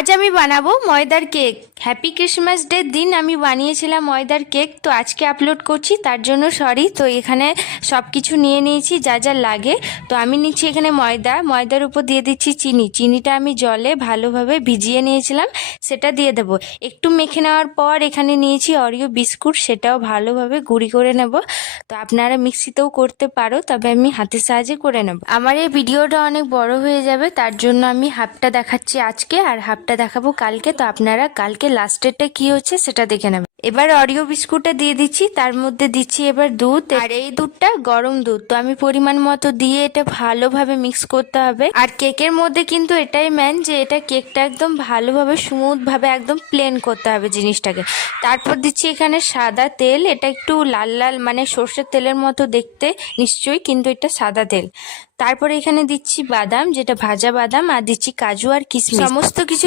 আজ আমি বানাবো ময়দার কেক। হ্যাপি ক্রিসমাস ডের দিন আমি বানিয়েছিলাম ময়দার কেক, তো আজকে আপলোড করছি, তার জন্য সরি। তো এখানে সব কিছু নিয়ে নিয়েছি যা যা লাগে। তো আমি নিচ্ছি এখানে ময়দার উপর দিয়ে দিচ্ছি চিনিটা আমি জলে ভালোভাবে ভিজিয়ে নিয়েছিলাম, সেটা দিয়ে দেবো। একটু মেখে নেওয়ার পর এখানে নিয়েছি অরিও বিস্কুট, সেটাও ভালোভাবে গুঁড়ি করে নেব। তো আপনারা মিক্সিতেও করতে পারো, তবে আমি হাতের সাহায্যে করে নেব। আমার এই ভিডিওটা অনেক বড় হয়ে যাবে, তার জন্য আমি হাফটা দেখাচ্ছি আজকে আর হাফটা দেখাবো কালকে। তো আপনারা কালকে লাস্টেরটা কি হচ্ছে সেটা দেখে নেবেন। এবার অরিও বিস্কুটটা দিয়ে দিচ্ছি, তার মধ্যে দিচ্ছি এবার দুধ, আর এই দুধটা গরম দুধ। তো আমি পরিমাণ মতো দিয়ে এটা ভালোভাবে মিক্স করতে হবে। আর কেকের মধ্যে কিন্তু এটাই মেন, যে এটা কেকটা একদম ভালোভাবে স্মুথ ভাবে একদম প্লেন করতে হবে জিনিসটাকে। তারপর দিচ্ছি এখানে সাদা তেল, এটা একটু লাল লাল মানে সর্ষের তেলের মতো দেখতে নিশ্চয়ই, কিন্তু এটা সাদা তেল। তারপরে এখানে দিচ্ছি বাদাম, যেটা ভাজা বাদাম, আর দিচ্ছি কাজু আর কিশমিশ, সমস্ত কিছু